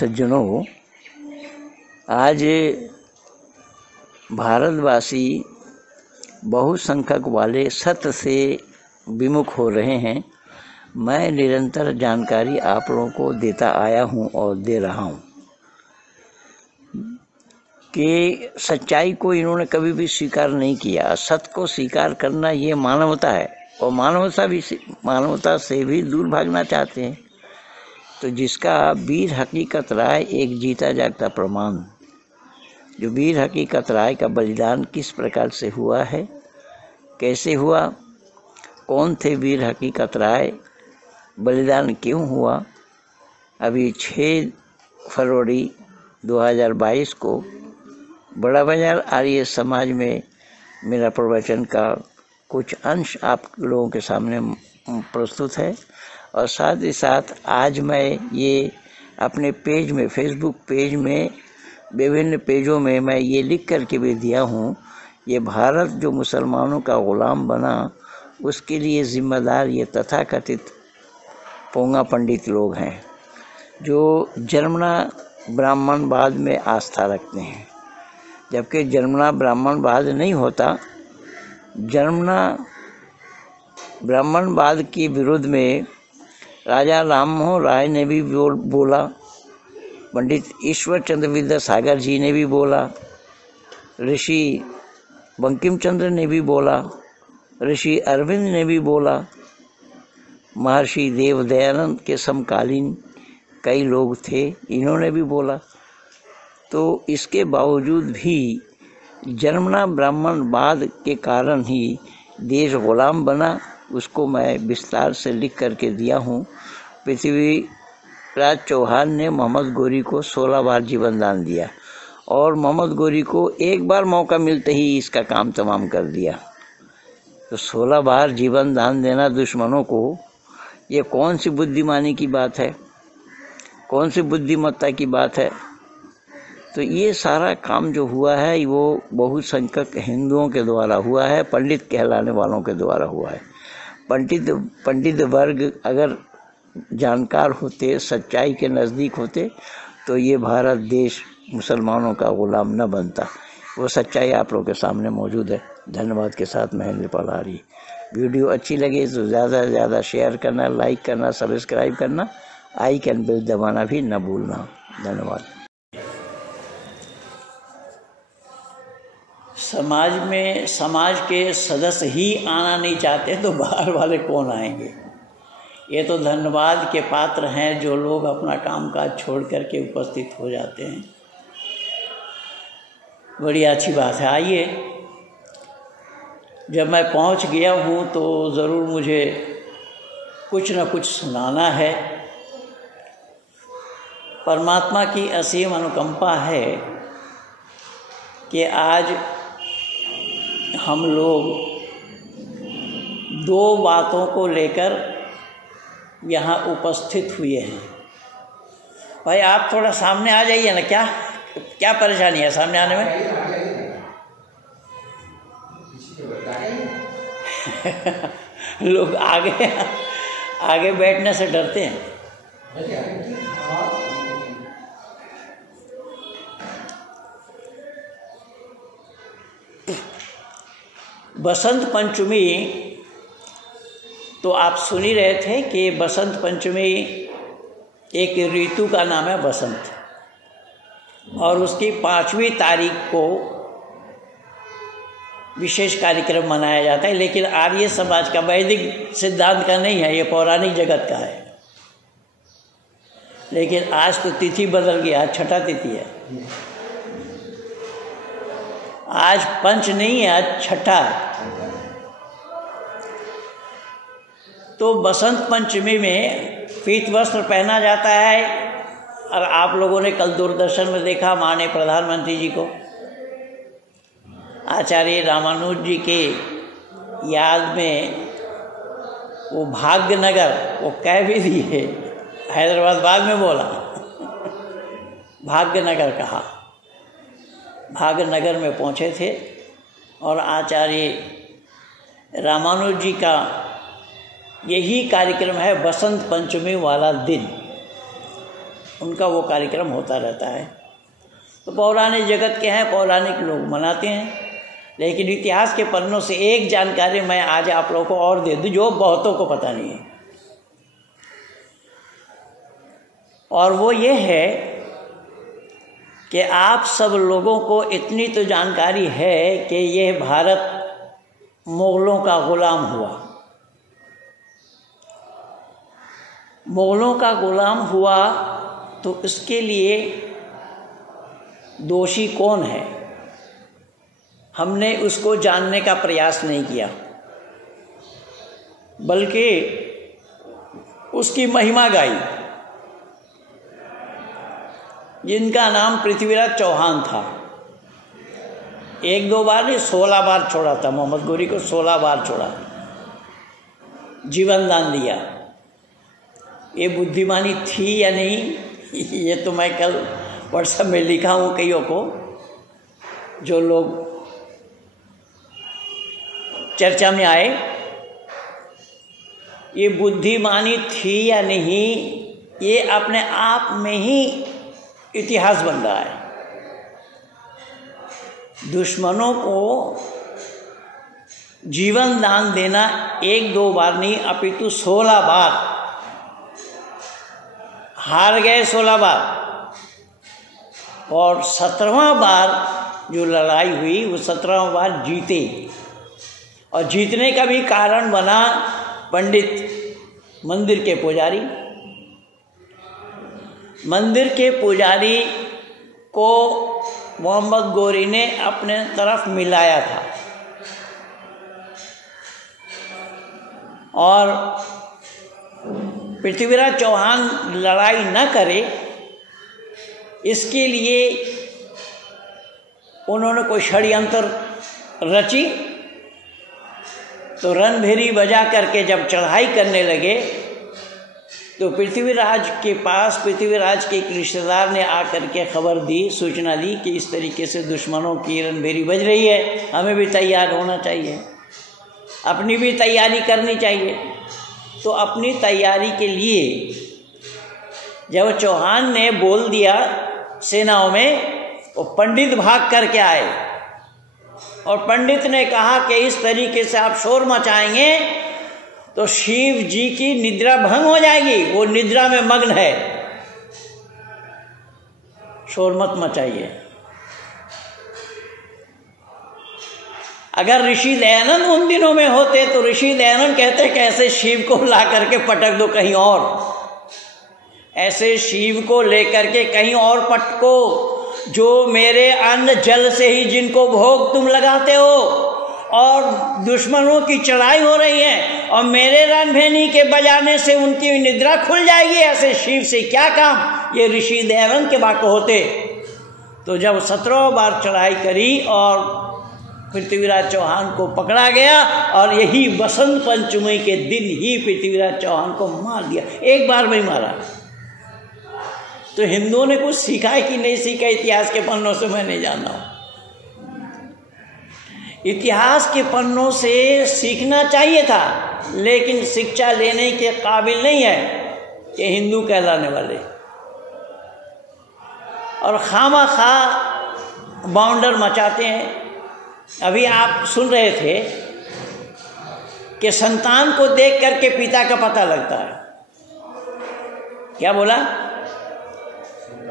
सज्जनों, आज भारतवासी बहुसंख्यक वाले सत्य से विमुख हो रहे हैं। मैं निरंतर जानकारी आप लोगों को देता आया हूं और दे रहा हूं कि सच्चाई को इन्होंने कभी भी स्वीकार नहीं किया। सत्य को स्वीकार करना ये मानवता है और मानवता से भी दूर भागना चाहते हैं। तो जिसका वीर हकीकत राय एक जीता जागता प्रमाण, जो वीर हकीकत राय का बलिदान किस प्रकार से हुआ है, कैसे हुआ, कौन थे वीर हकीकत राय, बलिदान क्यों हुआ। अभी 6 फरवरी 2022 को बड़ा बाजार आर्य समाज में मेरा प्रवचन का कुछ अंश आप लोगों के सामने प्रस्तुत है। और साथ ही साथ आज मैं ये अपने पेज में, फेसबुक पेज में, विभिन्न पेजों में मैं ये लिख कर के भी दिया हूँ, ये भारत जो मुसलमानों का ग़ुलाम बना उसके लिए ज़िम्मेदार ये तथाकथित पोंगा पंडित लोग हैं, जो जर्मना ब्राह्मणवाद में आस्था रखते हैं। जबकि जर्मना ब्राह्मणवाद नहीं होता। जर्मना ब्राह्मणवाद के विरुद्ध में राजा राममोहन राय ने भी बोला, पंडित ईश्वर चंद्र विद्यासागर जी ने भी बोला, ऋषि बंकिम चंद्र ने भी बोला, ऋषि अरविंद ने भी बोला, महर्षि देव दयानंद के समकालीन कई लोग थे, इन्होंने भी बोला। तो इसके बावजूद भी जर्मना ब्राह्मणवाद के कारण ही देश ग़ुलाम बना। उसको मैं विस्तार से लिख करके दिया हूँ। पृथ्वीराज चौहान ने मोहम्मद गोरी को 16 बार जीवन दान दिया और मोहम्मद गोरी को एक बार मौका मिलते ही इसका काम तमाम कर दिया। तो 16 बार जीवन दान देना दुश्मनों को, ये कौन सी बुद्धिमानी की बात है, कौन सी बुद्धिमत्ता की बात है। तो ये सारा काम जो हुआ है वो बहुसंख्यक हिंदुओं के द्वारा हुआ है, पंडित कहलाने वालों के द्वारा हुआ है। पंडित वर्ग अगर जानकार होते, सच्चाई के नज़दीक होते, तो ये भारत देश मुसलमानों का ग़ुलाम न बनता। वो सच्चाई आप लोगों के सामने मौजूद है। धन्यवाद के साथ महेंद्र पलारी। वीडियो अच्छी लगे तो ज़्यादा से ज़्यादा शेयर करना, लाइक करना, सब्सक्राइब करना, आइकन बेल दबाना भी न भूलना। धन्यवाद। समाज के सदस्य ही आना नहीं चाहते तो बाहर वाले कौन आएंगे। ये तो धन्यवाद के पात्र हैं जो लोग अपना कामकाज छोड़ करके उपस्थित हो जाते हैं। बड़ी अच्छी बात है। आइए, जब मैं पहुंच गया हूं तो ज़रूर मुझे कुछ न कुछ सुनाना है। परमात्मा की असीम अनुकंपा है कि आज हम लोग 2 बातों को लेकर यहाँ उपस्थित हुए हैं। भाई आप थोड़ा सामने आ जाइए ना। क्या परेशानी है सामने आने में? लोग आगे बैठने से डरते हैं। बसंत पंचमी तो आप सुन ही रहे थे कि बसंत पंचमी एक ऋतु का नाम है बसंत, और उसकी 5वीं तारीख को विशेष कार्यक्रम मनाया जाता है। लेकिन आर्य समाज का, वैदिक सिद्धांत का नहीं है, ये पौराणिक जगत का है। लेकिन आज तो तिथि बदल गया, आज 6ठा तिथि है। आज पंच नहीं है, आज 6ठा है। तो बसंत पंचमी में पीत वस्त्र पहना जाता है। और आप लोगों ने कल दूरदर्शन में देखा माननीय प्रधानमंत्री जी को, आचार्य रामानुज जी के याद में वो भाग्यनगर, वो कह भी दिए, हैदराबाद बाद में बोला, भाग्यनगर कहा। भाग्यनगर में पहुँचे थे और आचार्य रामानुज जी का यही कार्यक्रम है बसंत पंचमी वाला दिन। उनका वो कार्यक्रम होता रहता है। तो पौराणिक जगत के हैं, पौराणिक लोग मनाते हैं, लेकिन इतिहास के पन्नों से एक जानकारी मैं आज आप लोगों को और दे दूं जो बहुतों को पता नहीं है, और वो ये है कि आप सब लोगों को इतनी तो जानकारी है कि ये भारत मुगलों का गुलाम हुआ। मुगलों का गुलाम हुआ तो इसके लिए दोषी कौन है, हमने उसको जानने का प्रयास नहीं किया, बल्कि उसकी महिमा गाई। जिनका नाम पृथ्वीराज चौहान था, 1-2 बार नहीं 16 बार छोड़ा था, मोहम्मद गोरी को 16 बार छोड़ा, जीवन दान दिया। ये बुद्धिमानी थी या नहीं ये तो मैं कल व्हाट्सएप में लिखा हूँ कईयों को, जो लोग चर्चा में आए। ये बुद्धिमानी थी या नहीं, ये अपने आप में ही इतिहास बन रहा है। दुश्मनों को जीवन दान देना 1-2 बार नहीं अपितु 16 बार, हार गए 16 बार, और 17वां बार जो लड़ाई हुई वो 17वां बार जीते। और जीतने का भी कारण बना पंडित मंदिर के पुजारी। मंदिर के पुजारी को मोहम्मद गोरी ने अपने तरफ मिलाया था, और पृथ्वीराज चौहान लड़ाई न करे इसके लिए उन्होंने कोई षड्यंत्र रची। तो रणभेरी बजा करके जब चढ़ाई करने लगे तो पृथ्वीराज के पास पृथ्वीराज के एक रिश्तेदार ने आकर के खबर दी, सूचना दी कि इस तरीके से दुश्मनों की रणभेरी बज रही है, हमें भी तैयार होना चाहिए, अपनी भी तैयारी करनी चाहिए। तो अपनी तैयारी के लिए जब चौहान ने बोल दिया सेनाओं में, वो पंडित भाग करके आए, और पंडित ने कहा कि इस तरीके से आप शोर मचाएंगे तो शिव जी की निद्रा भंग हो जाएगी, वो निद्रा में मग्न है, शोर मत मचाइए। अगर ऋषि दयानंद उन दिनों में होते तो ऋषि दयानंद कहते कि ऐसे शिव को ला करके पटक दो कहीं और, ऐसे शिव को लेकर के कहीं और पटको, जो मेरे अन्न जल से ही जिनको भोग तुम लगाते हो, और दुश्मनों की चढ़ाई हो रही है और मेरे रणभेरी के बजाने से उनकी निद्रा खुल जाएगी, ऐसे शिव से क्या काम। ये ऋषि दयानंद के वाक्य होते। तो जब 17 बार चढ़ाई करी और पृथ्वीराज चौहान को पकड़ा गया, और यही बसंत पंचमी के दिन ही पृथ्वीराज चौहान को मार दिया, एक बार में मारा। तो हिंदुओं ने कुछ सीखा है कि नहीं सीखा इतिहास के पन्नों से मैं नहीं जानता हूँ। इतिहास के पन्नों से सीखना चाहिए था, लेकिन शिक्षा लेने के काबिल नहीं है कि हिंदू कहलाने वाले, और खामखा बाउंडर मचाते हैं। अभी आप सुन रहे थे कि संतान को देख करके पिता का पता लगता है। क्या बोला?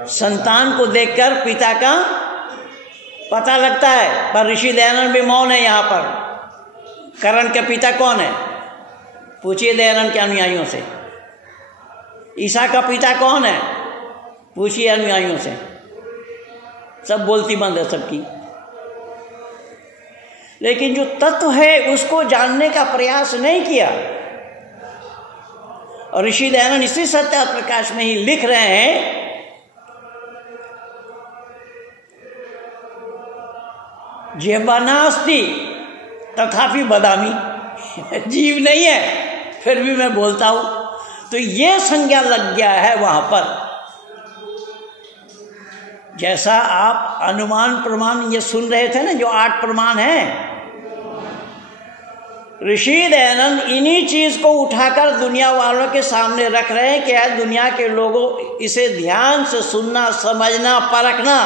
संतान को देखकर पिता का पता लगता है। पर ऋषि दयानंद भी मौन है यहाँ पर। करण का पिता कौन है? पूछिए दयानंद के अनुयायियों से। ईसा का पिता कौन है? पूछिए अनुयायियों से। सब बोलती बंद है सबकी। लेकिन जो तत्व है उसको जानने का प्रयास नहीं किया। और ऋषि दयानंद इसी सत्य प्रकाश में ही लिख रहे हैं, जिह्वा नास्ति तथापि बदामी। जीव नहीं है फिर भी मैं बोलता हूं। तो ये संज्ञा लग गया है वहां पर। जैसा आप अनुमान प्रमाण ये सुन रहे थे ना, जो 8 प्रमाण हैं, ऋषि दयानंद इन्हीं चीज को उठाकर दुनिया वालों के सामने रख रहे हैं कि आज दुनिया के लोगों इसे ध्यान से सुनना, समझना, परखना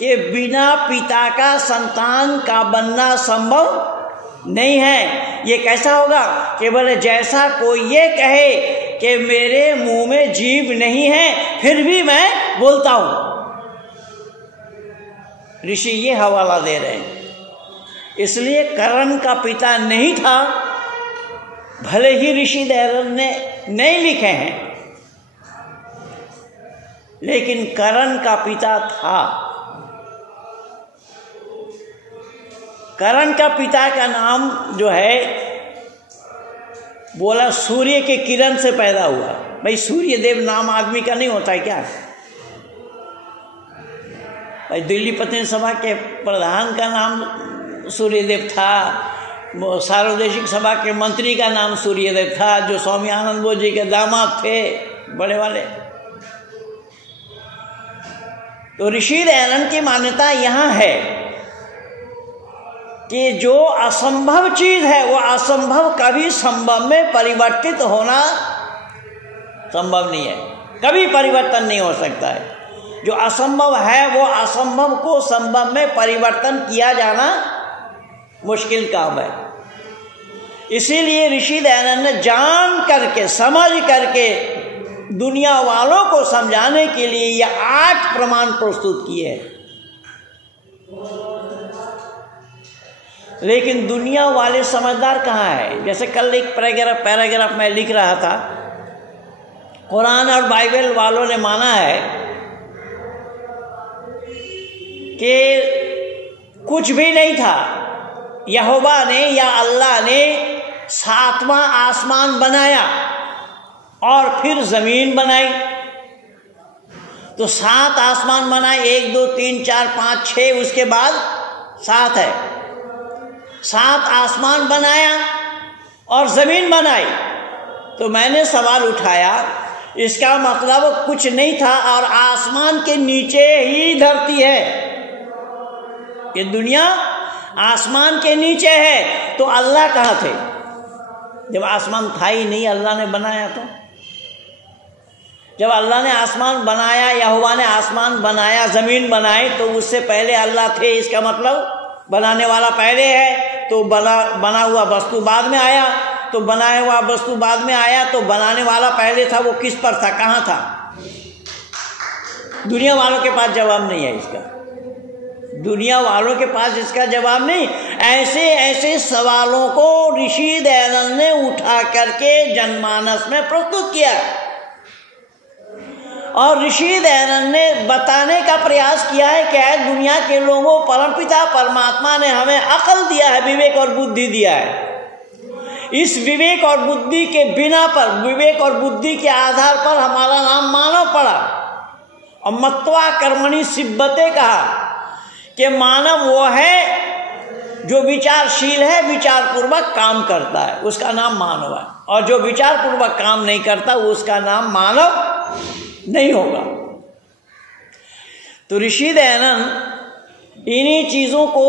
कि बिना पिता का संतान का बनना संभव नहीं है। ये कैसा होगा? केवल जैसा कोई ये कहे कि मेरे मुंह में जीभ नहीं है फिर भी मैं बोलता हूं। ऋषि ये हवाला दे रहे हैं। इसलिए कर्ण का पिता नहीं था, भले ही ऋषि दयानंद ने नहीं लिखे हैं, लेकिन कर्ण का पिता था। कर्ण का पिता का नाम जो है बोला सूर्य के किरण से पैदा हुआ। भाई सूर्य देव नाम आदमी का नहीं होता है क्या? भाई दिल्ली पत्नी सभा के प्रधान का नाम सूर्यदेव था, सार्वदेशिक सभा के मंत्री का नाम सूर्यदेव था, जो स्वामी आनंद बोध जी के दामाद थे बड़े वाले। तो ऋषि दयानंद की मान्यता यहां है कि जो असंभव चीज है वो असंभव कभी संभव में परिवर्तित होना संभव नहीं है, कभी परिवर्तन नहीं हो सकता है। जो असंभव है वो असंभव को संभव में परिवर्तन किया जाना मुश्किल काम है। इसीलिए ऋषि दयानंद ने जान करके, समझ करके दुनिया वालों को समझाने के लिए यह 8 प्रमाण प्रस्तुत किए हैं। लेकिन दुनिया वाले समझदार कहाँ है? जैसे कल एक पैराग्राफ में लिख रहा था, कुरान और बाइबल वालों ने माना है कि कुछ भी नहीं था, यहोवा ने या अल्लाह ने 7वां आसमान बनाया और फिर जमीन बनाई। तो 7 आसमान बनाए, 1 2 3 4 5 6, उसके बाद 7 है। 7 आसमान बनाया और जमीन बनाई। तो मैंने सवाल उठाया, इसका मतलब कुछ नहीं था और आसमान के नीचे ही धरती है। ये दुनिया आसमान के नीचे है, तो अल्लाह कहाँ थे जब आसमान था ही नहीं? अल्लाह ने बनाया। तो जब अल्लाह ने आसमान बनाया, यहोवा ने आसमान बनाया, जमीन बनाई, तो उससे पहले अल्लाह थे। इसका मतलब बनाने वाला पहले है, तो बना हुआ वस्तु बाद में आया। तो बनाया हुआ वस्तु बाद में आया, तो बनाने वाला पहले था। वो किस पर था, कहाँ था? दुनिया वालों के पास जवाब नहीं है इसका। दुनिया वालों के पास इसका जवाब नहीं। ऐसे ऐसे सवालों को ऋषि दयानंद ने उठा करके जनमानस में प्रस्तुत किया और ऋषि दयानंद ने बताने का प्रयास किया है कि दुनिया के लोगों, परमपिता परमात्मा ने हमें अकल दिया है, विवेक और बुद्धि दिया है। इस विवेक और बुद्धि के बिना पर, विवेक और बुद्धि के आधार पर हमारा नाम मानव पड़ा। और मत्वा कर्मणि सिद्धते कहा कि मानव वो है जो विचारशील है, विचार पूर्वक काम करता है, उसका नाम मानव है। और जो विचार पूर्वक काम नहीं करता उसका नाम मानव नहीं होगा। तो ऋषि दयानंद इन्हीं चीजों को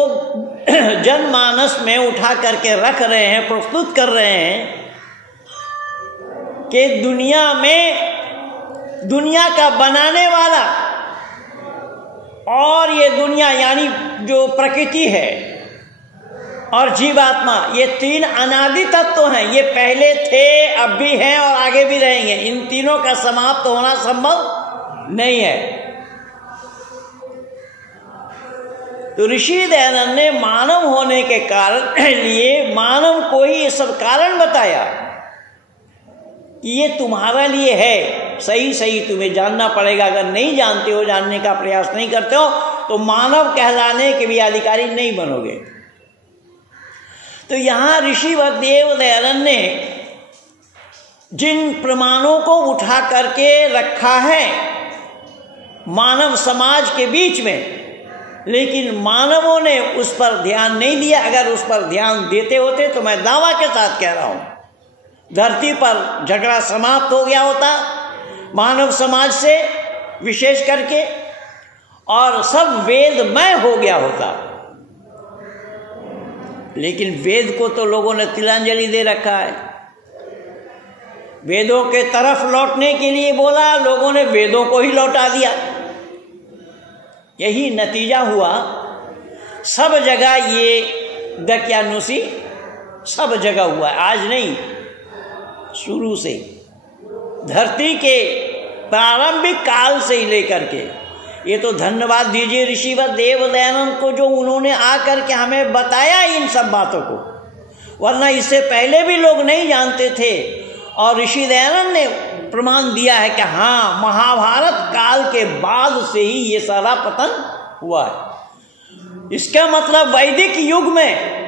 जनमानस में उठा करके रख रहे हैं, प्रस्तुत कर रहे हैं कि दुनिया में दुनिया का बनाने वाला और ये दुनिया यानी जो प्रकृति है और जीवात्मा, ये 3 अनादि तत्व हैं। ये पहले थे, अब भी हैं और आगे भी रहेंगे। इन तीनों का समाप्त होना संभव नहीं है। तो ऋषि दयानंद ने मानव होने के कारण लिए मानव को ही ये सब कारण बताया कि ये तुम्हारा लिए है। सही सही तुम्हें जानना पड़ेगा। अगर नहीं जानते हो, जानने का प्रयास नहीं करते हो, तो मानव कहलाने के भी अधिकारी नहीं बनोगे। तो यहां ऋषि देव दयानंद ने जिन प्रमाणों को उठा करके रखा है मानव समाज के बीच में, लेकिन मानवों ने उस पर ध्यान नहीं दिया। अगर उस पर ध्यान देते होते तो मैं दावा के साथ कह रहा हूं, धरती पर झगड़ा समाप्त हो गया होता मानव समाज से विशेष करके, और सब वेदमय हो गया होता। लेकिन वेद को तो लोगों ने तिलांजलि दे रखा है। वेदों के तरफ लौटने के लिए बोला, लोगों ने वेदों को ही लौटा दिया। यही नतीजा हुआ। सब जगह ये दकियानुसी सब जगह हुआ है, आज नहीं, शुरू से, धरती के प्रारंभिक काल से ही लेकर के। ये तो धन्यवाद दीजिए ऋषिवर देव दयानंद को, जो उन्होंने आकर के हमें बताया इन सब बातों को, वरना इससे पहले भी लोग नहीं जानते थे। और ऋषि दयानंद ने प्रमाण दिया है कि हाँ, महाभारत काल के बाद से ही ये सारा पतन हुआ है। इसका मतलब वैदिक युग में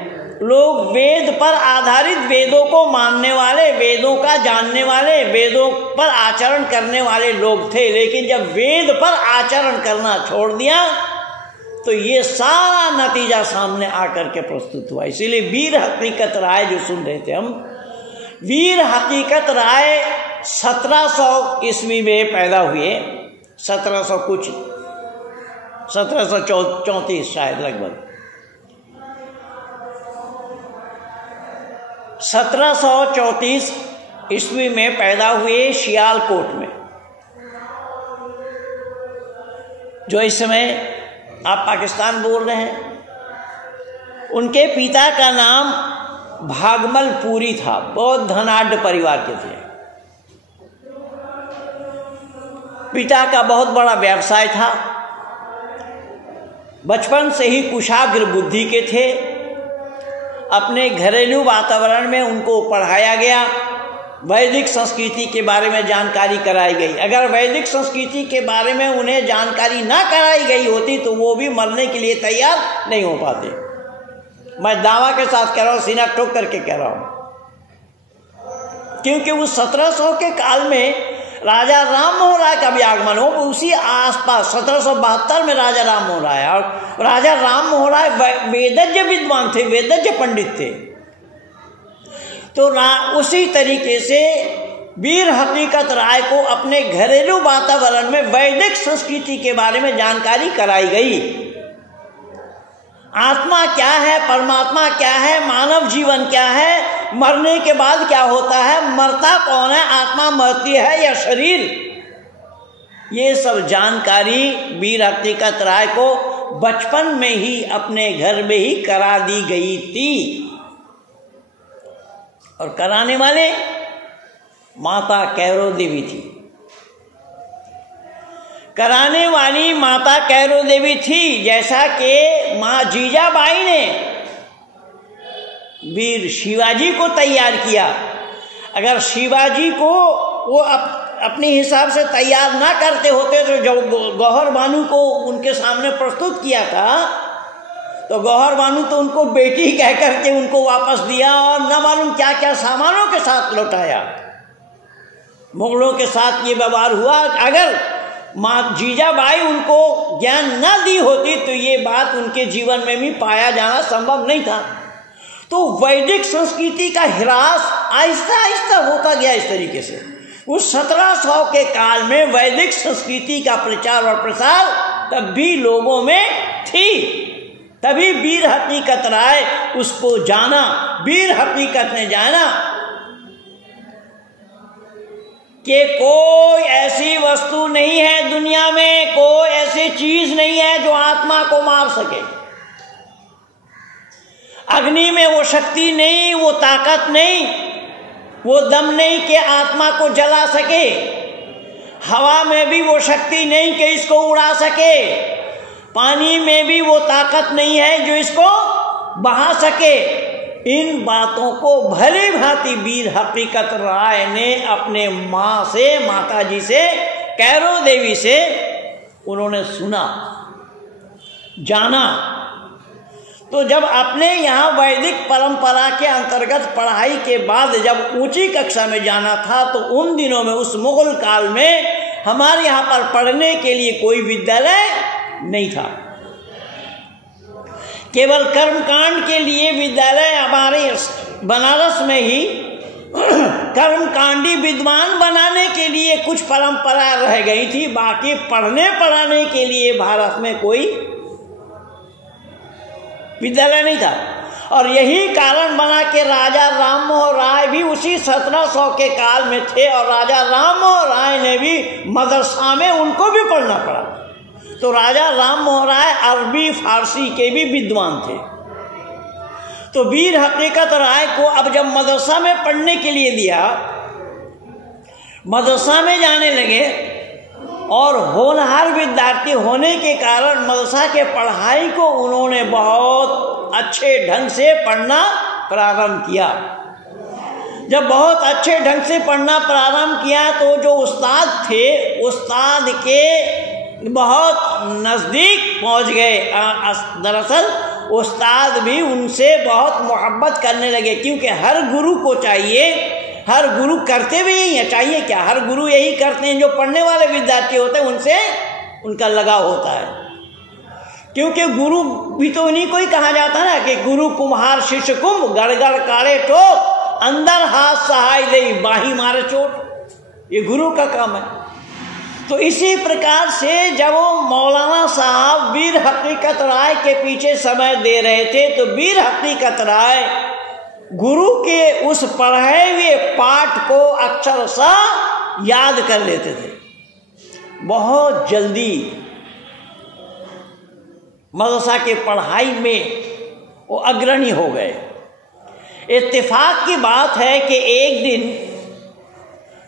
लोग वेद पर आधारित, वेदों को मानने वाले, वेदों का जानने वाले, वेदों पर आचरण करने वाले लोग थे। लेकिन जब वेद पर आचरण करना छोड़ दिया तो ये सारा नतीजा सामने आकर के प्रस्तुत हुआ। इसीलिए वीर हकीकत राय जो सुन रहे थे हम, वीर हकीकत राय 1700 ईस्वी में पैदा हुए, 1734 शायद, लगभग 1734 ईस्वी में पैदा हुए सियालकोट में, जो इस समय आप पाकिस्तान बोल रहे हैं। उनके पिता का नाम भागमलपुरी था, बहुत धनाढ्य परिवार के थे। पिता का बहुत बड़ा व्यवसाय था। बचपन से ही कुशाग्र बुद्धि के थे। अपने घरेलू वातावरण में उनको पढ़ाया गया, वैदिक संस्कृति के बारे में जानकारी कराई गई। अगर वैदिक संस्कृति के बारे में उन्हें जानकारी ना कराई गई होती तो वो भी मरने के लिए तैयार नहीं हो पाते। मैं दावा के साथ कह रहा हूँ, सीना ठोक करके कह रहा हूँ, क्योंकि उस 1700 के काल में राजा राम मोहन राय का भी आगमन हो, उसी आसपास 1772 में राजा राम मोहन राय, और राजा राम मोहन राय वेदज्ञ विद्वान थे, वेदज्ञ पंडित थे। तो उसी तरीके से वीर हकीकत राय को अपने घरेलू वातावरण में वैदिक संस्कृति के बारे में जानकारी कराई गई। आत्मा क्या है, परमात्मा क्या है, मानव जीवन क्या है, मरने के बाद क्या होता है, मरता कौन है, आत्मा मरती है या शरीर, ये सब जानकारी वीर हकीकत राय को बचपन में ही अपने घर में ही करा दी गई थी। और कराने वाले माता कैरो देवी थी। कराने वाली माता कैरो देवी थी। जैसा कि माँ जीजाबाई ने वीर शिवाजी को तैयार किया, अगर शिवाजी को वो अपने हिसाब से तैयार ना करते होते तो जब गौहर बानू को उनके सामने प्रस्तुत किया था तो गौहर बानू तो उनको बेटी कह करके उनको वापस दिया और न मालूम क्या क्या सामानों के साथ लौटाया। मुगलों के साथ ये व्यवहार हुआ। अगर माँ जीजाबाई उनको ज्ञान ना दी होती तो ये बात उनके जीवन में भी पाया जाना संभव नहीं था। तो वैदिक संस्कृति का ह्रास आहिस्ता आहिस्ता होता गया इस तरीके से। उस 1700 के काल में वैदिक संस्कृति का प्रचार और प्रसार तब भी लोगों में थी, तभी वीर हकीकत राय उसको जाना। वीर हकीकत ने जाना कि कोई ऐसी वस्तु नहीं है दुनिया में, कोई ऐसी चीज नहीं है जो आत्मा को मार सके। अग्नि में वो शक्ति नहीं, वो ताकत नहीं, वो दम नहीं कि आत्मा को जला सके। हवा में भी वो शक्ति नहीं कि इसको उड़ा सके। पानी में भी वो ताकत नहीं है जो इसको बहा सके। इन बातों को भली भांति वीर हकीकत राय ने अपने माँ से, माता जी से, कैरो देवी से उन्होंने सुना, जाना। तो जब अपने यहाँ वैदिक परंपरा के अंतर्गत पढ़ाई के बाद जब ऊंची कक्षा में जाना था तो उन दिनों में, उस मुगल काल में, हमारे यहाँ पर पढ़ने के लिए कोई विद्यालय नहीं था। केवल कर्मकांड के लिए विद्यालय हमारे बनारस में ही कर्मकांडी विद्वान बनाने के लिए कुछ परंपरा रह गई थी। बाकी पढ़ने पढ़ाने के लिए भारत में कोई विद्यालय नहीं था। और यही कारण बना कि राजा राम मोहन राय भी उसी 1700 के काल में थे और राजा राम मोहन राय ने भी मदरसा में उनको भी पढ़ना पड़ा। तो राजा राम मोहन राय अरबी फारसी के भी विद्वान थे। तो वीर हकीकत राय को अब जब मदरसा में पढ़ने के लिए दिया, मदरसा में जाने लगे और होनहार विद्यार्थी होने के कारण मदरसा के पढ़ाई को उन्होंने बहुत अच्छे ढंग से पढ़ना प्रारंभ किया। जब बहुत अच्छे ढंग से पढ़ना प्रारंभ किया तो जो उस्ताद थे, उस्ताद के बहुत नज़दीक पहुंच गए। दरअसल उस्ताद भी उनसे बहुत मोहब्बत करने लगे, क्योंकि हर गुरु को चाहिए, हर गुरु करते भी यही है, चाहिए क्या, हर गुरु यही करते हैं जो पढ़ने वाले विद्यार्थी होते हैं उनसे उनका लगाव होता है। क्योंकि गुरु भी तो उन्हीं को ही कहा जाता है ना कि गुरु कुम्हार शिष्य कुंभ, गड़गड़ काढ़े टोक, अंदर हाथ सहाय दे बाही मारे चोट। ये गुरु का काम है। तो इसी प्रकार से जब वो मौलाना साहब वीर हकीकत राय के पीछे समय दे रहे थे तो वीर हकीकत राय गुरु के उस पढ़े हुए पाठ को अक्षरशः याद कर लेते थे। बहुत जल्दी मदरसा के पढ़ाई में वो अग्रणी हो गए। इत्तेफाक की बात है कि एक दिन,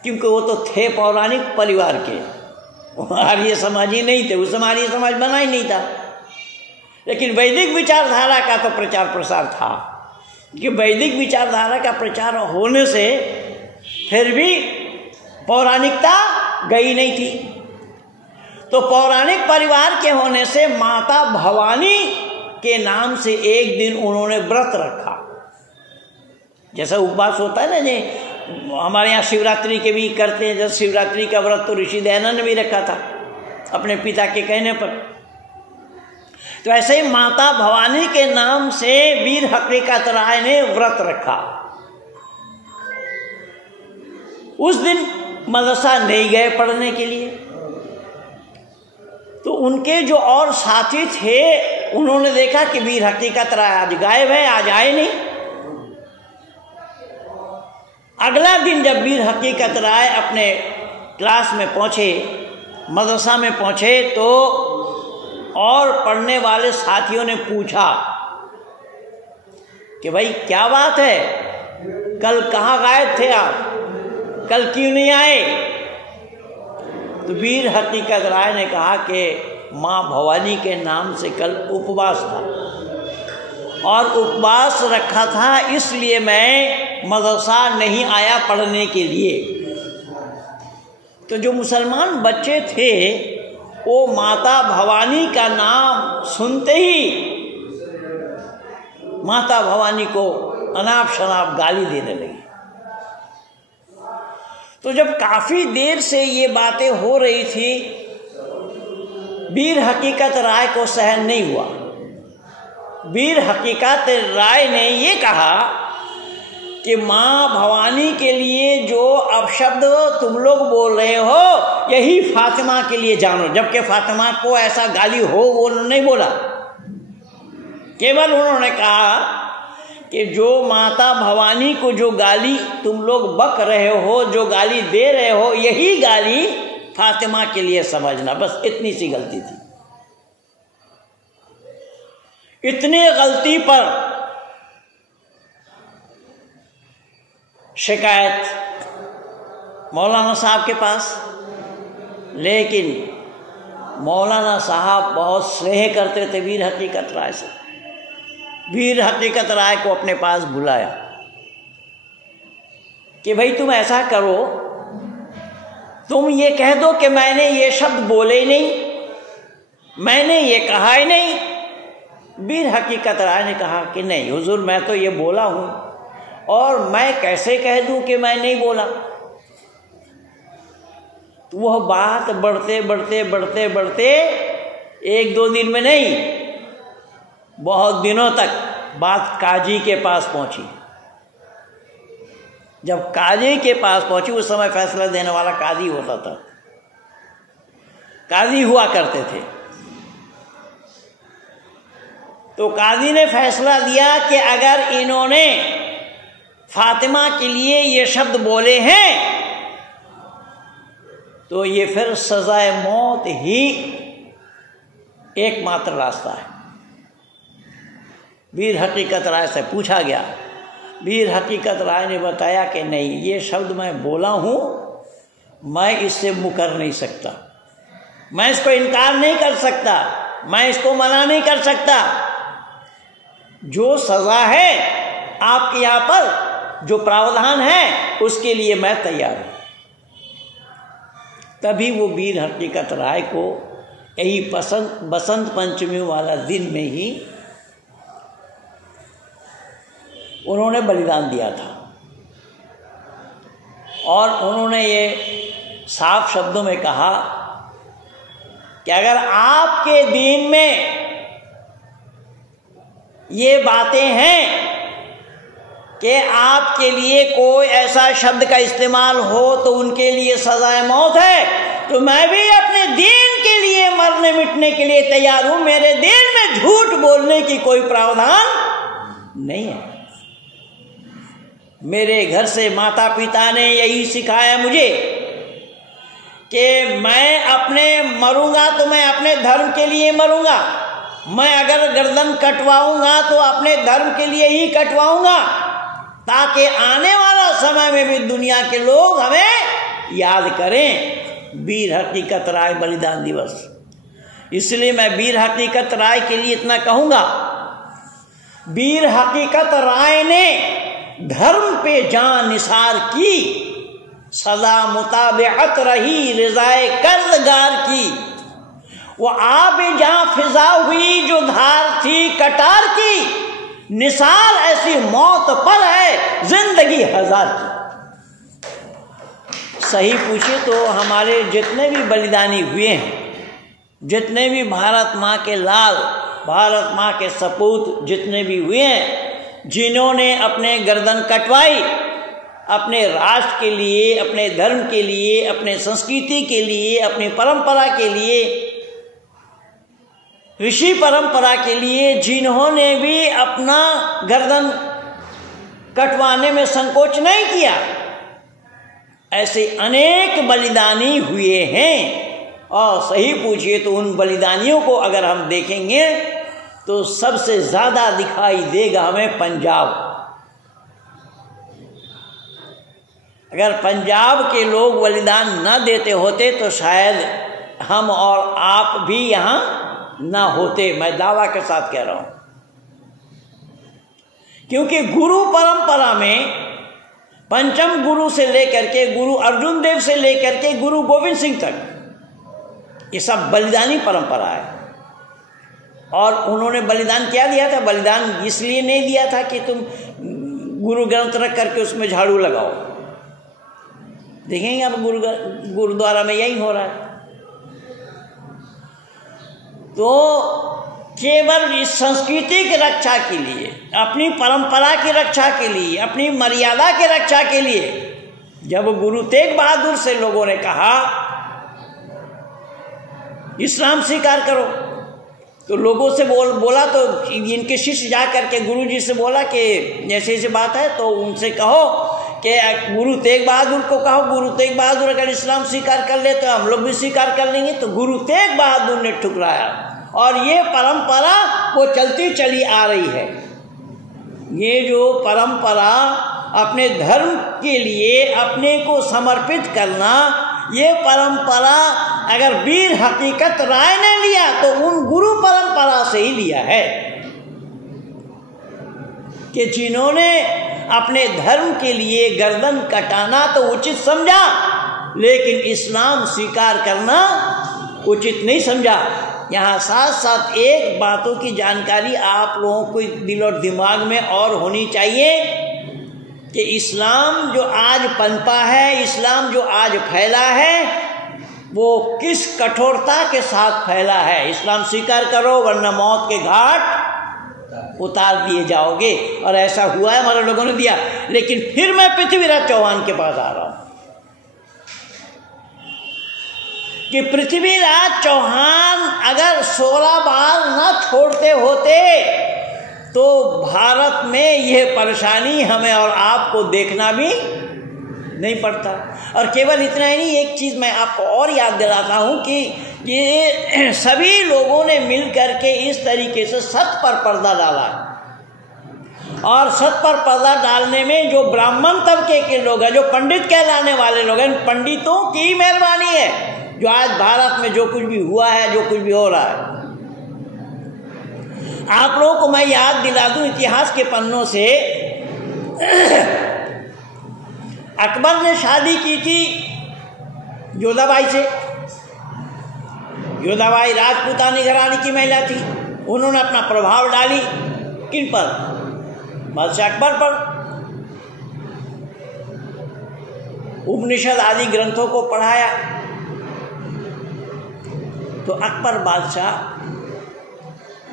क्योंकि वो तो थे पौराणिक परिवार के, आर्य समाजी नहीं थे, उस समय आर्य समाज बना ही नहीं था, लेकिन वैदिक विचारधारा का तो प्रचार प्रसार था। कि वैदिक विचारधारा का प्रचार होने से फिर भी पौराणिकता गई नहीं थी। तो पौराणिक परिवार के होने से माता भवानी के नाम से एक दिन उन्होंने व्रत रखा। जैसा उपवास होता है ना, जो हमारे यहाँ शिवरात्रि के भी करते हैं, जैसे शिवरात्रि का व्रत तो ऋषि दयानंद ने भी रखा था अपने पिता के कहने पर। तो ऐसे ही माता भवानी के नाम से वीर हकीकत राय ने व्रत रखा। उस दिन मदरसा नहीं गए पढ़ने के लिए, तो उनके जो और साथी थे उन्होंने देखा कि वीर हकीकत राय आज गायब है, आज आए नहीं। अगला दिन जब वीर हकीकत राय अपने क्लास में पहुंचे, मदरसा में पहुंचे, तो और पढ़ने वाले साथियों ने पूछा कि भाई क्या बात है, कल कहाँ गायब थे आप, कल क्यों नहीं आए? तो वीर हकीकत राय ने कहा कि माँ भवानी के नाम से कल उपवास था और उपवास रखा था, इसलिए मैं मदरसा नहीं आया पढ़ने के लिए। तो जो मुसलमान बच्चे थे वो माता भवानी का नाम सुनते ही माता भवानी को अनाप शनाप गाली देने लगी। तो जब काफी देर से ये बातें हो रही थी, वीर हकीकत राय को सहन नहीं हुआ। वीर हकीकत राय ने ये कहा कि माँ भवानी के लिए जो अपशब्द तुम लोग बोल रहे हो यही फातिमा के लिए जानो, जबकि फातिमा को ऐसा गाली हो वो नहीं बोला। केवल उन्होंने कहा कि जो माता भवानी को जो गाली तुम लोग बक रहे हो, जो गाली दे रहे हो, यही गाली फातिमा के लिए समझना। बस इतनी सी गलती थी। इतने गलती पर शिकायत मौलाना साहब के पास, लेकिन मौलाना साहब बहुत स्नेह करते थे वीर हकीकत राय से। वीर हकीकत राय को अपने पास बुलाया कि भाई तुम ऐसा करो, तुम ये कह दो कि मैंने ये शब्द बोले ही नहीं, मैंने ये कहा ही नहीं। वीर हकीकत राय ने कहा कि नहीं हुजूर, मैं तो ये बोला हूं और मैं कैसे कह दूं कि मैं नहीं बोला। तो वह बात बढ़ते बढ़ते बढ़ते बढ़ते एक दो दिन में नहीं, बहुत दिनों तक बात काजी के पास पहुंची। जब काजी के पास पहुंची, उस समय फैसला देने वाला काजी होता था, काजी हुआ करते थे। तो काजी ने फैसला दिया कि अगर इन्होंने फातिमा के लिए ये शब्द बोले हैं तो ये फिर सजाए मौत ही एकमात्र रास्ता है। वीर हकीकत राय से पूछा गया, वीर हकीकत राय ने बताया कि नहीं, ये शब्द मैं बोला हूँ, मैं इससे मुकर नहीं सकता, मैं इसको इनकार नहीं कर सकता, मैं इसको मना नहीं कर सकता। जो सज़ा है आपके यहाँ पर, जो प्रावधान है, उसके लिए मैं तैयार हूँ। तभी वो वीर हकीकत राय को यही बसंत पंचमी वाला दिन में ही उन्होंने बलिदान दिया था। और उन्होंने ये साफ शब्दों में कहा कि अगर आपके दीन में ये बातें हैं कि आपके लिए कोई ऐसा शब्द का इस्तेमाल हो तो उनके लिए सजाए मौत है, तो मैं भी अपने दीन के लिए मरने मिटने के लिए तैयार हूं। मेरे दीन में झूठ बोलने की कोई प्रावधान नहीं है। मेरे घर से माता पिता ने यही सिखाया मुझे कि मैं अपने मरूंगा तो मैं अपने धर्म के लिए मरूंगा, मैं अगर गर्दन कटवाऊंगा तो अपने धर्म के लिए ही कटवाऊंगा, ताकि आने वाला समय में भी दुनिया के लोग हमें याद करें। वीर हकीकत राय बलिदान दिवस। इसलिए मैं वीर हकीकत राय के लिए इतना कहूंगा, वीर हकीकत राय ने धर्म पे जान निसार की, सदा मुताबिअत रही रिज़ाए कर्ज़गार की। वो आब जहां फिजा हुई जो धार थी कटार की, निसार ऐसी मौत पर है जिंदगी हजार की। सही पूछे तो हमारे जितने भी बलिदानी हुए हैं, जितने भी भारत माँ के लाल, भारत माँ के सपूत जितने भी हुए हैं, जिन्होंने अपने गर्दन कटवाई अपने राष्ट्र के लिए, अपने धर्म के लिए, अपने संस्कृति के लिए, अपनी परंपरा के लिए, ऋषि परंपरा के लिए, जिन्होंने भी अपना गर्दन कटवाने में संकोच नहीं किया, ऐसे अनेक बलिदानी हुए हैं। और सही पूछिए तो उन बलिदानियों को अगर हम देखेंगे तो सबसे ज्यादा दिखाई देगा हमें पंजाब। अगर पंजाब के लोग बलिदान न देते होते तो शायद हम और आप भी यहाँ ना होते, मैं दावा के साथ कह रहा हूं। क्योंकि गुरु परंपरा में पंचम गुरु से लेकर के गुरु अर्जुन देव से लेकर के गुरु गोविंद सिंह तक ये सब बलिदानी परंपरा है। और उन्होंने बलिदान क्या दिया था? बलिदान इसलिए नहीं दिया था कि तुम गुरु ग्रंथ रख करके उसमें झाड़ू लगाओ। देखेंगे अब गुरुद्वारा में यही हो रहा है। तो केवल इस संस्कृति की रक्षा के लिए, अपनी परंपरा की रक्षा के लिए, अपनी मर्यादा की रक्षा के लिए, जब गुरु तेग बहादुर से लोगों ने कहा इस्लाम स्वीकार करो, तो लोगों से बोला तो इनके शिष्य जा करके गुरु जी से बोला कि जैसे ऐसी बात है तो उनसे कहो कि गुरु तेग बहादुर को कहो, गुरु तेग बहादुर अगर इस्लाम स्वीकार कर ले तो हम लोग भी स्वीकार कर लेंगे। तो गुरु तेग बहादुर ने ठुकराया और ये परंपरा वो चलती चली आ रही है। ये जो परंपरा अपने धर्म के लिए अपने को समर्पित करना, ये परंपरा अगर वीर हकीकत राय ने लिया तो उन गुरु परंपरा से ही लिया है कि जिन्होंने अपने धर्म के लिए गर्दन कटाना तो उचित समझा, लेकिन इस्लाम स्वीकार करना उचित नहीं समझा। यहाँ साथ साथ एक बातों की जानकारी आप लोगों को दिल और दिमाग में और होनी चाहिए कि इस्लाम जो आज पनपा है, इस्लाम जो आज फैला है, वो किस कठोरता के साथ फैला है। इस्लाम स्वीकार करो वरना मौत के घाट उतार दिए जाओगे। और ऐसा हुआ है, हमारे लोगों ने दिया। लेकिन फिर मैं पृथ्वीराज चौहान के पास आ रहा हूं कि पृथ्वीराज चौहान अगर 16 बार न छोड़ते होते तो भारत में यह परेशानी हमें और आपको देखना भी नहीं पड़ता। और केवल इतना ही नहीं, एक चीज़ मैं आपको और याद दिलाता हूँ कि ये सभी लोगों ने मिल करके इस तरीके से सत पर पर्दा डाला है। और सत पर पर्दा डालने में जो ब्राह्मण तबके के लोग हैं, जो पंडित कहलाने वाले लोग हैं, पंडितों की मेहरबानी है जो आज भारत में जो कुछ भी हुआ है, जो कुछ भी हो रहा है। आप लोगों को मैं याद दिला दूं इतिहास के पन्नों से, अकबर ने शादी की थी योधाबाई से। योधाबाई राजपूतानी घराने की महिला थी। उन्होंने अपना प्रभाव डाली किन पर? बादशाह अकबर पर। उपनिषद आदि ग्रंथों को पढ़ाया तो अकबर बादशाह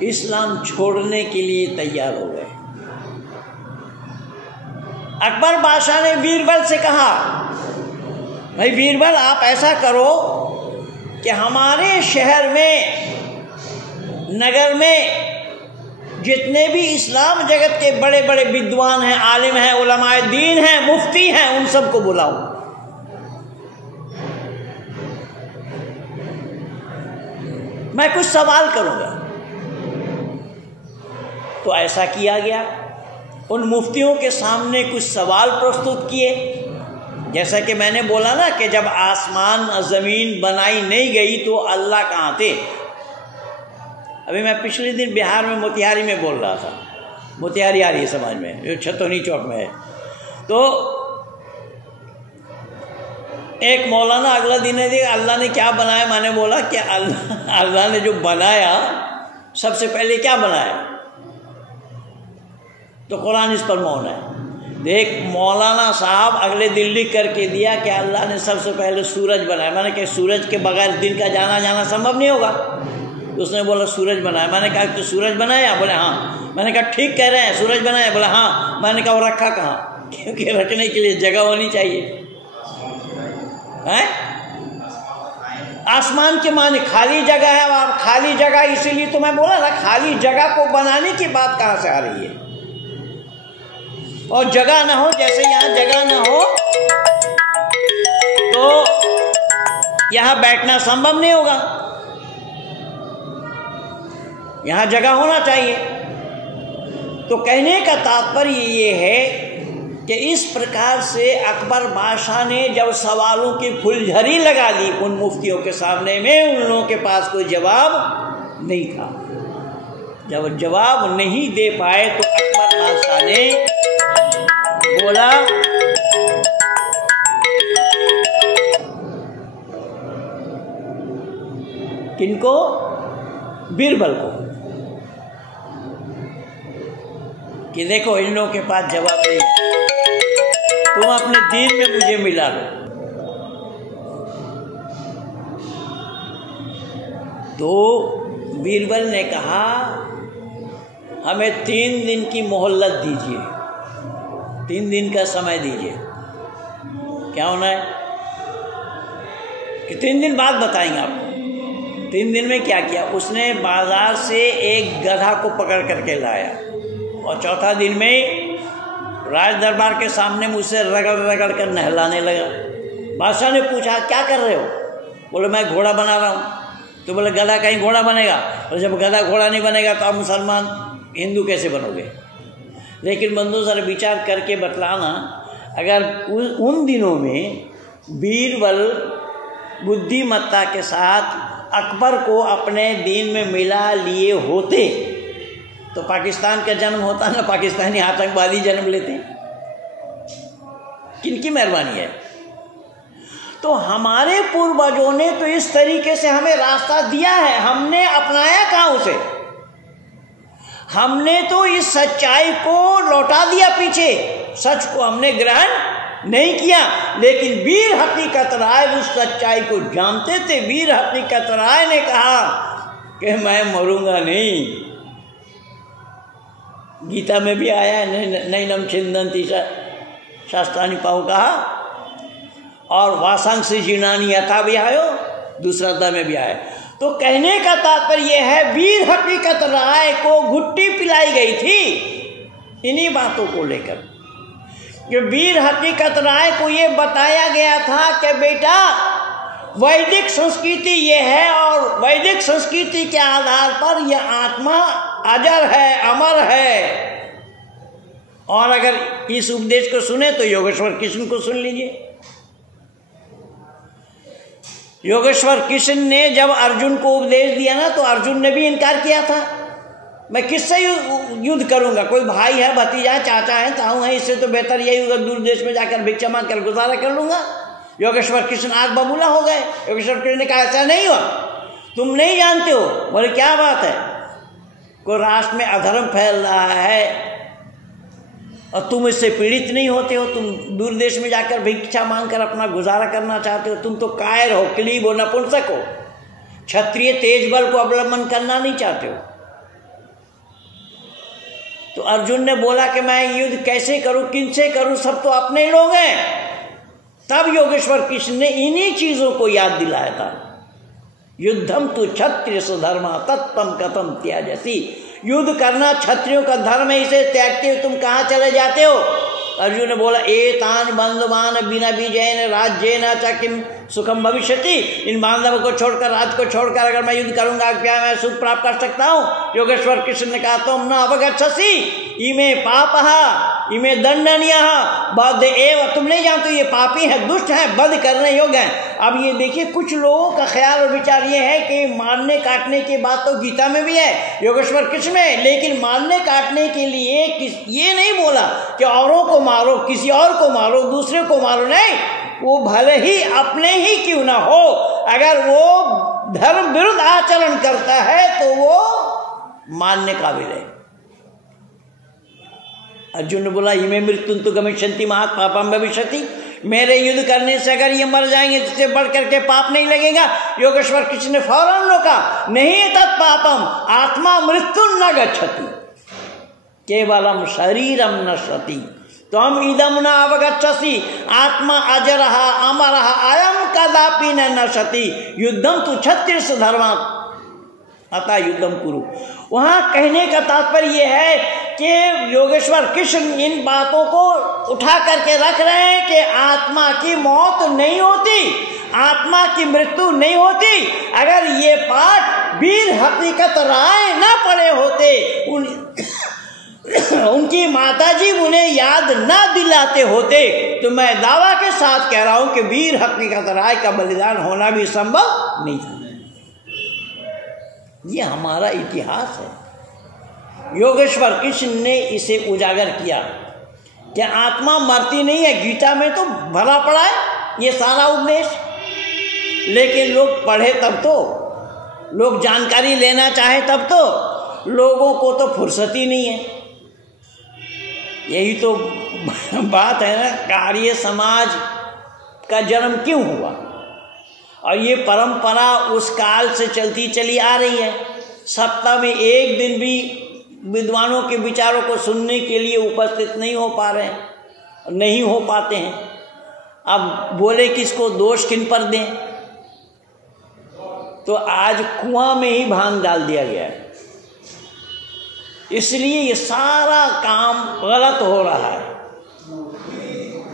इस्लाम छोड़ने के लिए तैयार हो गए। अकबर बादशाह ने बीरबल से कहा, भाई बीरबल आप ऐसा करो कि हमारे शहर में, नगर में जितने भी इस्लाम जगत के बड़े बड़े विद्वान हैं, आलिम हैं, उलमाए दीन हैं, मुफ्ती हैं, उन सबको बुलाओ। मैं कुछ सवाल करूंगा। तो ऐसा किया गया। उन मुफ्तियों के सामने कुछ सवाल प्रस्तुत किए। जैसा कि मैंने बोला ना कि जब आसमान ज़मीन बनाई नहीं गई तो अल्लाह कहाँ थे। अभी मैं पिछले दिन बिहार में मोतिहारी में बोल रहा था। मोतिहारी आ रही है समाज में, जो छतौनी चौक में है। तो एक मौलाना अगला दिन है, अल्लाह ने क्या बनाया। मैंने बोला कि अल्लाह ने जो बनाया सबसे पहले क्या बनाया, तो कुरान इस पर मौन है। देख मौलाना साहब अगले दिन लिख करके दिया कि अल्लाह ने सबसे पहले सूरज बनाया। मैंने कहा सूरज के बगैर दिन का जाना संभव नहीं होगा। तो उसने बोला सूरज बनाया। मैंने कहा कि सूरज बनाया? बोले हाँ। मैंने कहा ठीक कह रहे हैं, सूरज बनाया? बोला हाँ। मैंने कहा वो रखा कहाँ? क्योंकि रखने के लिए जगह होनी चाहिए है। आसमान के माने खाली जगह है, और खाली जगह इसीलिए तो मैं बोला ना, खाली जगह को बनाने की बात कहाँ से आ रही है। और जगह ना हो, जैसे यहाँ जगह ना हो तो यहाँ बैठना संभव नहीं होगा। यहाँ जगह होना चाहिए। तो कहने का तात्पर्य ये है कि इस प्रकार से अकबर बादशाह ने जब सवालों की फुलझड़ी लगा दी उन मुफ्तियों के सामने में, उन लोगों के पास कोई जवाब नहीं था। जब जवाब नहीं दे पाए तो अकबर बादशाह ने बोला, किनको? बीरबल को, कि देखो इन लोगों के पास जवाब नहीं, तुम अपने दीन में मुझे मिला लो। तो बीरबल ने कहा हमें 3 दिन की मोहल्लत दीजिए, 3 दिन का समय दीजिए। क्या होना है कि 3 दिन बाद बताएंगे आपको। 3 दिन में क्या किया? उसने बाजार से एक गधा को पकड़ करके लाया और चौथा दिन में राज दरबार के सामने मुझसे रगड़ रगड़ कर नहलाने लगा। बादशाह ने पूछा क्या कर रहे हो? बोले मैं घोड़ा बना रहा हूँ। तो बोले गधा कहीं घोड़ा बनेगा? और जब गधा घोड़ा नहीं बनेगा तो आप मुसलमान हिंदू कैसे बनोगे? लेकिन बंधु सर विचार करके बतलाना, अगर उन दिनों में बीरबल बुद्धिमत्ता के साथ अकबर को अपने दीन में मिला लिए होते तो पाकिस्तान का जन्म होता ना, पाकिस्तानी आतंकवादी जन्म लेते। किनकी मेहरबानी है? तो हमारे पूर्वजों ने तो इस तरीके से हमें रास्ता दिया है, हमने अपनाया कहाँ उसे? हमने तो इस सच्चाई को लौटा दिया पीछे, सच को हमने ग्रहण नहीं किया। लेकिन वीर हकीकत राय उस सच्चाई को जानते थे। वीर हकीकत राय ने कहा कि मैं मरूंगा नहीं। गीता में भी आया है, नैनम छिंदन्ति शास्त्रानि पाहु कहा, और वासांसी जीनानी यथा भी आयो दूसरा अध्याय में भी आया। तो कहने का तात्पर्य यह है, वीर हकीकत राय को घुट्टी पिलाई गई थी इन्हीं बातों को लेकर, कि वीर हकीकत राय को ये बताया गया था कि बेटा वैदिक संस्कृति ये है और वैदिक संस्कृति के आधार पर यह आत्मा अजर है, अमर है। और अगर इस उपदेश को सुने तो योगेश्वर कृष्ण को सुन लीजिए। योगेश्वर कृष्ण ने जब अर्जुन को उपदेश दिया ना, तो अर्जुन ने भी इनकार किया था, मैं किससे युद्ध करूंगा, कोई भाई है, भतीजा है, चाचा है, ताऊ है, इससे तो बेहतर यही होगा दूर देश में जाकर भिक्षा मांग कर गुजारा कर लूंगा। योगेश्वर कृष्ण आग बबूला हो गए। योगेश्वर कृष्ण ने कहा ऐसा नहीं हुआ, तुम नहीं जानते हो। बोले क्या बात है, कोई राष्ट्र में अधर्म फैल रहा है और तुम इससे पीड़ित नहीं होते हो, तुम दूर देश में जाकर भिक्षा मांग कर अपना गुजारा करना चाहते हो, तुम तो कायर हो, क्लीब हो, नपुंसक हो, क्षत्रिय तेज बल को अवलंबन करना नहीं चाहते हो। तो अर्जुन ने बोला कि मैं युद्ध कैसे करूं, किनसे करूं, सब तो अपने लोग हैं। तब योगेश्वर कृष्ण ने इन्हीं चीजों को याद दिलाया था। युद्धम तु क्षत्रिय धर्मा तत्तम कथम त्याजसी, युद्ध करना क्षत्रियों का धर्म है, इसे त्यागते हो तुम कहाँ चले जाते हो। अर्जुन ने बोला एतान बंधुमान बिना विजयन राज्येन च किम सुखम भविष्यति, इन बांधवों को छोड़कर, राज को छोड़कर अगर मैं युद्ध करूंगा क्या मैं सुख प्राप्त कर सकता हूँ। योगेश्वर कृष्ण ने कहा तुम न अवगच्छसि इमे पापः इमे दंडनीयः बद्ध एव, तुम नहीं जानते ये पापी है, दुष्ट है, वध करने योग्य है। अब ये देखिए कुछ लोगों का ख्याल और विचार ये है कि मारने काटने की बात तो गीता में भी है, योगेश्वर कृष्ण में, लेकिन मारने काटने के लिए ये नहीं बोला कि औरों को मारो, किसी और को मारो, दूसरे को मारो, नहीं, वो भले ही अपने ही क्यों ना हो, अगर वो धर्म विरुद्ध आचरण करता है तो वो मानने काबिल है। अर्जुन ने बोला इमे मृत्यु तो गमिष्यन्ति महात पापम भविष्यति, मेरे युद्ध करने से अगर ये मर जाएंगे इससे बढ़ करके पाप नहीं लगेगा। योगेश्वर कृष्ण ने फौरन रोका, नहीं तत्पापम आत्मा मृत्यु न गच्छति केवलम शरीरम नश्यति त्वम इदम न अवगच्छसि आत्मा अजरः अमरः अयम कदापि न नश्यति युद्धम तु क्षत्रिय धर्मात् अतः युद्धम कुरु। वहां कहने का तात्पर्य यह है कि योगेश्वर कृष्ण इन बातों को उठा करके रख रहे हैं कि आत्मा की मौत नहीं होती, आत्मा की मृत्यु नहीं होती। अगर ये पाठ वीर हकीकत राय न पड़े होते, उनकी माताजी उन्हें याद न दिलाते होते, तो मैं दावा के साथ कह रहा हूं कि वीर हकीकत राय का बलिदान होना भी संभव नहीं था। ये हमारा इतिहास है। योगेश्वर कृष्ण ने इसे उजागर किया कि आत्मा मरती नहीं है, गीता में तो भरा पड़ा है ये सारा उपदेश, लेकिन लोग पढ़े तब तो, लोग जानकारी लेना चाहे तब तो, लोगों को तो फुर्सत ही नहीं है। यही तो बात है ना, कार्य समाज का जन्म क्यों हुआ, और ये परंपरा उस काल से चलती चली आ रही है। सप्ताह में एक दिन भी विद्वानों के विचारों को सुनने के लिए उपस्थित नहीं हो पा रहे हैं, नहीं हो पाते हैं। अब बोले किसको दोष किन पर दें, तो आज कुआं में ही भांग डाल दिया गया है, इसलिए ये सारा काम गलत हो रहा है।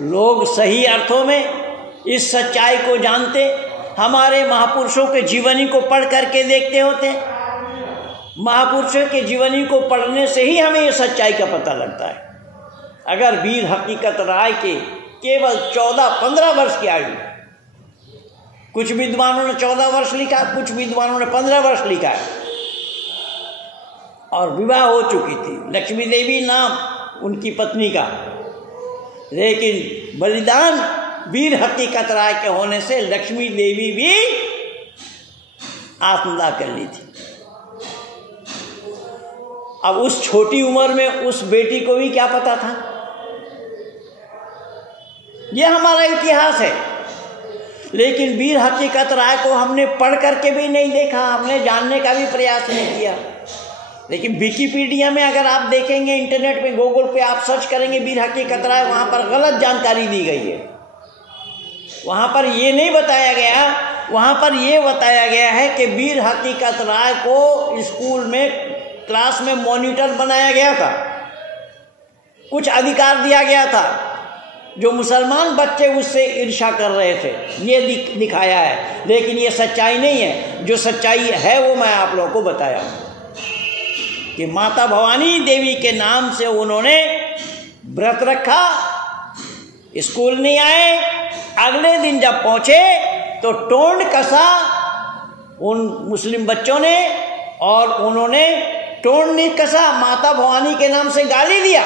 लोग सही अर्थों में इस सच्चाई को जानते, हमारे महापुरुषों के जीवनी को पढ़ करके देखते होते। महापुरुषों के जीवनी को पढ़ने से ही हमें ये सच्चाई का पता लगता है। अगर वीर हकीकत राय के केवल 14-15 वर्ष की आयु, कुछ विद्वानों ने 14 वर्ष लिखा, कुछ विद्वानों ने 15 वर्ष लिखा है, और विवाह हो चुकी थी लक्ष्मी देवी नाम उनकी पत्नी का, लेकिन बलिदान वीर हकीकत राय के होने से लक्ष्मी देवी भी आत्मदाह कर ली थी। अब उस छोटी उम्र में उस बेटी को भी क्या पता था। यह हमारा इतिहास है, लेकिन वीर हकीकत राय को हमने पढ़ करके भी नहीं देखा, हमने जानने का भी प्रयास नहीं किया। लेकिन विकिपीडिया में अगर आप देखेंगे, इंटरनेट पे, गूगल पे आप सर्च करेंगे वीर हकीकत राय, वहां पर गलत जानकारी दी गई है। वहां पर यह नहीं बताया गया वहाँ पर ये बताया गया है कि वीर हकीकत राय को स्कूल में क्लास में मॉनिटर बनाया गया था, कुछ अधिकार दिया गया था, जो मुसलमान बच्चे उससे ईर्ष्या कर रहे थे, ये दिखाया है। लेकिन ये सच्चाई नहीं है। जो सच्चाई है वो मैं आप लोगों को बताया कि माता भवानी देवी के नाम से उन्होंने व्रत रखा, स्कूल नहीं आए। अगले दिन जब पहुंचे तो टोंड कसा उन मुस्लिम बच्चों ने, और उन्होंने टोंड नहीं कसा, माता भवानी के नाम से गाली दिया।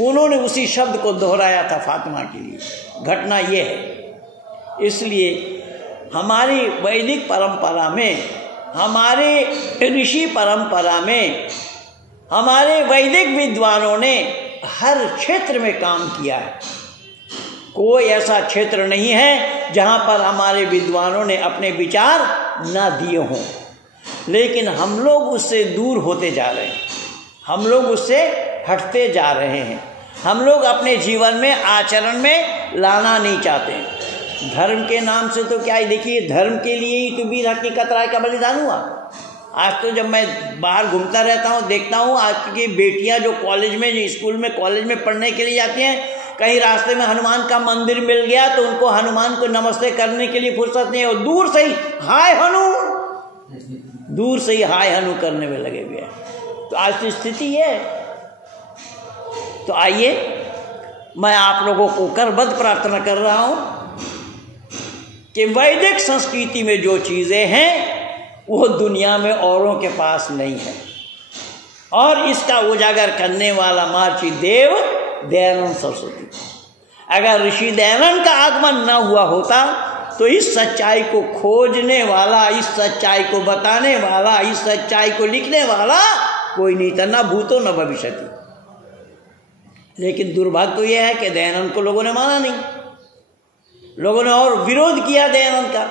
उन्होंने उसी शब्द को दोहराया था फातिमा के लिए। घटना यह है। इसलिए हमारी वैदिक परंपरा में, हमारे ऋषि परंपरा में, हमारे वैदिक विद्वानों ने हर क्षेत्र में काम किया है। कोई ऐसा क्षेत्र नहीं है जहाँ पर हमारे विद्वानों ने अपने विचार ना दिए हों। लेकिन हम लोग उससे दूर होते जा रहे हैं, हम लोग उससे हटते जा रहे हैं। हम लोग अपने जीवन में, आचरण में लाना नहीं चाहते। धर्म के नाम से तो क्या है, देखिए धर्म के लिए ही तो वीर हकीकत राय का बलिदान हुआ। आज तो जब मैं बाहर घूमता रहता हूँ, देखता हूँ आज की बेटियाँ जो कॉलेज में, जो स्कूल में, कॉलेज में पढ़ने के लिए जाती हैं, कहीं रास्ते में हनुमान का मंदिर मिल गया तो उनको हनुमान को नमस्ते करने के लिए फुर्सत नहीं है, और दूर से ही हाय हनु, दूर से ही हाय हनु करने में लगे हुए हैं। तो आज की स्थिति है। तो आइए, मैं आप लोगों को करबद्ध प्रार्थना कर रहा हूं कि वैदिक संस्कृति में जो चीजें हैं वो दुनिया में औरों के पास नहीं है, और इसका उजागर करने वाला महर्षि देव दयानंद सरस्वती। अगर ऋषि दयानंद का आगमन न हुआ होता तो इस सच्चाई को खोजने वाला, इस सच्चाई को बताने वाला, इस सच्चाई को लिखने वाला कोई नहीं था, न भूतो न भविष्यति। लेकिन दुर्भाग्य तो यह है कि दयानंद को लोगों ने माना नहीं, लोगों ने और विरोध किया दयानंद का,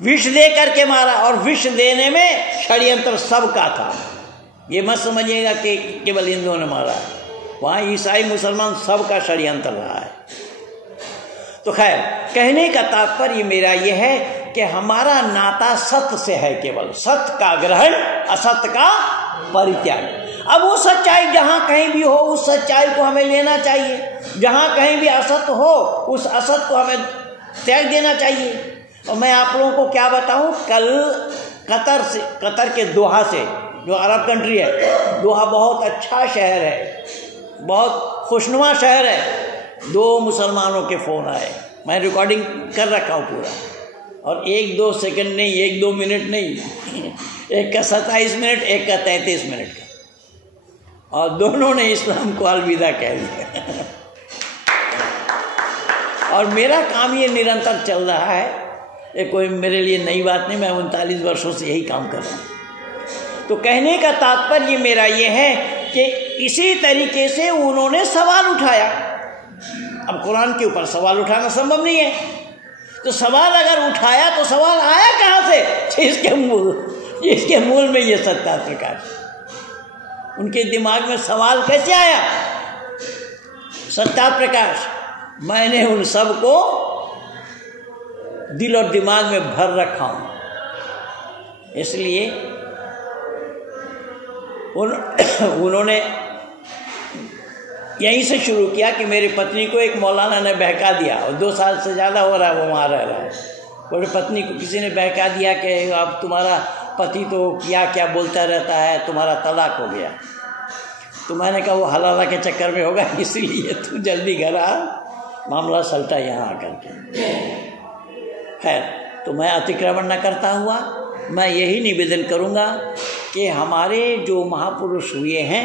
विष दे करके मारा। और विष देने में षड्यंत्र सबका था। ये मत समझिएगा कि केवल हिंदुओं ने मारा, वहाँ ईसाई मुसलमान सबका षड्यंत्र रहा है। तो खैर, कहने का तात्पर्य मेरा यह है कि हमारा नाता सत्य से है, केवल सत्य का ग्रहण, असत्य का परित्याग। अब वो सच्चाई जहाँ कहीं भी हो, उस सच्चाई को हमें लेना चाहिए। जहाँ कहीं भी असत्य हो, उस असत्य को हमें त्याग देना चाहिए। और मैं आप लोगों को क्या बताऊं, कल कतर के दोहा से, जो अरब कंट्री है, दोहा बहुत अच्छा शहर है, बहुत खुशनुमा शहर है। 2 मुसलमानों के फ़ोन आए, मैं रिकॉर्डिंग कर रखा हूँ पूरा, और 1-2 सेकंड नहीं, 1-2 मिनट नहीं, एक का 27 मिनट, एक का 33 मिनट का, और दोनों ने इस्लाम को अलविदा कह दिया। और मेरा काम ये निरंतर चल रहा है, ये कोई मेरे लिए नई बात नहीं, मैं 39 वर्षों से यही काम कर रहा हूँ। तो कहने का तात्पर्य मेरा ये है कि इसी तरीके से उन्होंने सवाल उठाया। अब कुरान के ऊपर सवाल उठाना संभव नहीं है, तो सवाल अगर उठाया तो सवाल आया कहाँ से? इसके मूल में ये सत्ता प्रकाश, उनके दिमाग में सवाल कैसे आया? सत्ता प्रकाश, मैंने उन सब को दिल और दिमाग में भर रखा हूँ। इसलिए उन्होंने यहीं से शुरू किया कि मेरी पत्नी को एक मौलाना ने बहका दिया, और 2 साल से ज़्यादा हो रहा है वो वहाँ रह रहा है। मेरी पत्नी को किसी ने बहका दिया कि अब तुम्हारा पति तो क्या क्या बोलता रहता है, तुम्हारा तलाक हो गया। तो मैंने कहा वो हलाला के चक्कर में होगा, इसीलिए तू जल्दी घर आ, मामला सलटा यहाँ आकर के। खैर, तो मैं अतिक्रमण न करता हुआ मैं यही निवेदन करूँगा कि हमारे जो महापुरुष हुए हैं,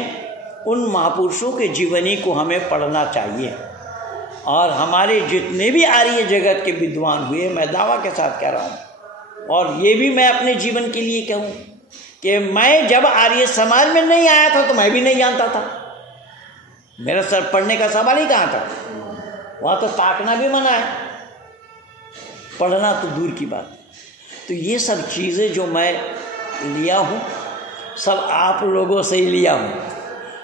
उन महापुरुषों के जीवनी को हमें पढ़ना चाहिए। और हमारे जितने भी आर्य जगत के विद्वान हुए, मैं दावा के साथ कह रहा हूँ, और ये भी मैं अपने जीवन के लिए कहूँ कि मैं जब आर्य समाज में नहीं आया था तो मैं भी नहीं जानता था। मेरा सर पढ़ने का सवाल ही कहाँ था, वहाँ तो ताकना भी मना है, पढ़ना तो दूर की बात। तो ये सब चीज़ें जो मैं लिया हूँ, सब आप लोगों से ही लिया हूँ,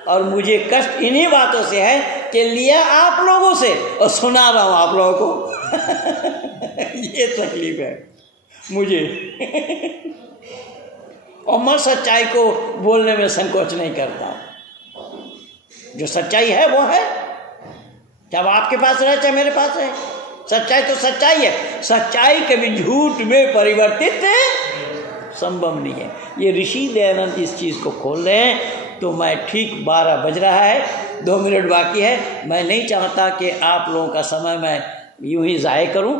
और मुझे कष्ट इन्हीं बातों से है कि लिया आप लोगों से और सुना रहा हूँ आप लोगों को। ये तकलीफ है मुझे। और मैं सच्चाई को बोलने में संकोच नहीं करता। जो सच्चाई है वो है, चाहे वो आपके पास रहे चाहे मेरे पास है। सच्चाई तो सच्चाई है। सच्चाई कभी झूठ में परिवर्तित संभव नहीं है। ये ऋषि दयानंद इस चीज़ को खोल रहे हैं। तो मैं ठीक 12 बज रहा है, 2 मिनट बाकी है। मैं नहीं चाहता कि आप लोगों का समय मैं यूं ही ज़ाय करूं।